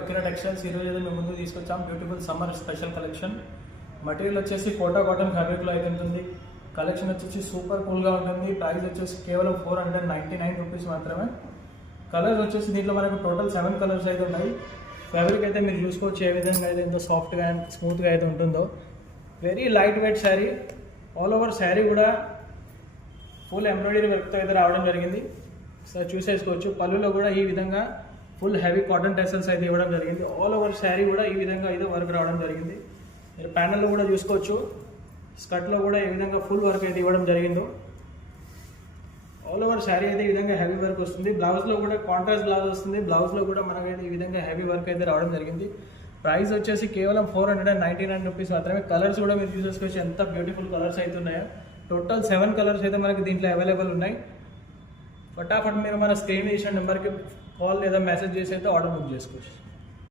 ఒకేలా టెక్స్టైల్స్ ఈరోజు అయితే మేము ముందు తీసుకొచ్చాం beautiful summer special collection. Material వచ్చేసి కోటా కాటన్ ఫ్యాబ్రిక్లో అయితే ఉంటుంది. కలెక్షన్ వచ్చేసి సూపర్ కూల్గా ఉంటుంది. ప్రైస్ వచ్చేసి కేవలం 499 రూపీస్ మాత్రమే. కలర్స్ వచ్చేసి దీంట్లో మనకు టోటల్ 7 కలర్స్ అయితే ఉన్నాయి. ఫ్యాబ్రిక్ అయితే మీరు చూసుకోవచ్చు ఏ విధంగా అయితే ఎంతో సాఫ్ట్గా అండ్ స్మూత్గా అయితే ఉంటుందో. Very light weight sari. All over sari కూడా ఫుల్ ఎంబ్రాయిడరీ వర్క్తో అయితే రావడం జరిగింది. సో చూసేసుకోవచ్చు. పళ్ళులో కూడా ఈ విధంగా ఫుల్ హెవీ కాటన్ టెసల్స్ అయితే ఇవ్వడం జరిగింది. ఆల్ ఓవర్ శారీ కూడా ఈ విధంగా అయితే వర్క్ రావడం జరిగింది. మీరు ప్యానల్లో కూడా చూసుకోవచ్చు. స్కర్ట్లో కూడా ఈ విధంగా ఫుల్ వర్క్ అయితే ఇవ్వడం జరిగిందో. ఆల్ ఓవర్ శారీ అయితే ఈ విధంగా హెవీ వర్క్ వస్తుంది. బ్లౌజ్లో కూడా కాంట్రాస్ట్ బ్లౌజ్ వస్తుంది. బ్లౌజ్లో కూడా మనకైతే ఈ విధంగా హెవీ వర్క్ అయితే రావడం జరిగింది. ప్రైస్ వచ్చేసి కేవలం 499 రూపీస్ మాత్రమే. కలర్స్ కూడా మీరు చూసేసుకోవచ్చు ఎంత బ్యూటిఫుల్ కలర్స్ అయితే ఉన్నాయో. టోటల్ 7 కలర్స్ అయితే మనకి దీంట్లో అవైలబుల్ ఉన్నాయి. ఫటాఫట్ మీరు మన స్క్రీన్ చేసిన నెంబర్కి కాల్ లేదా మెసేజ్ చేసి అయితే ఆర్డర్ బుక్ చేసుకోవచ్చు.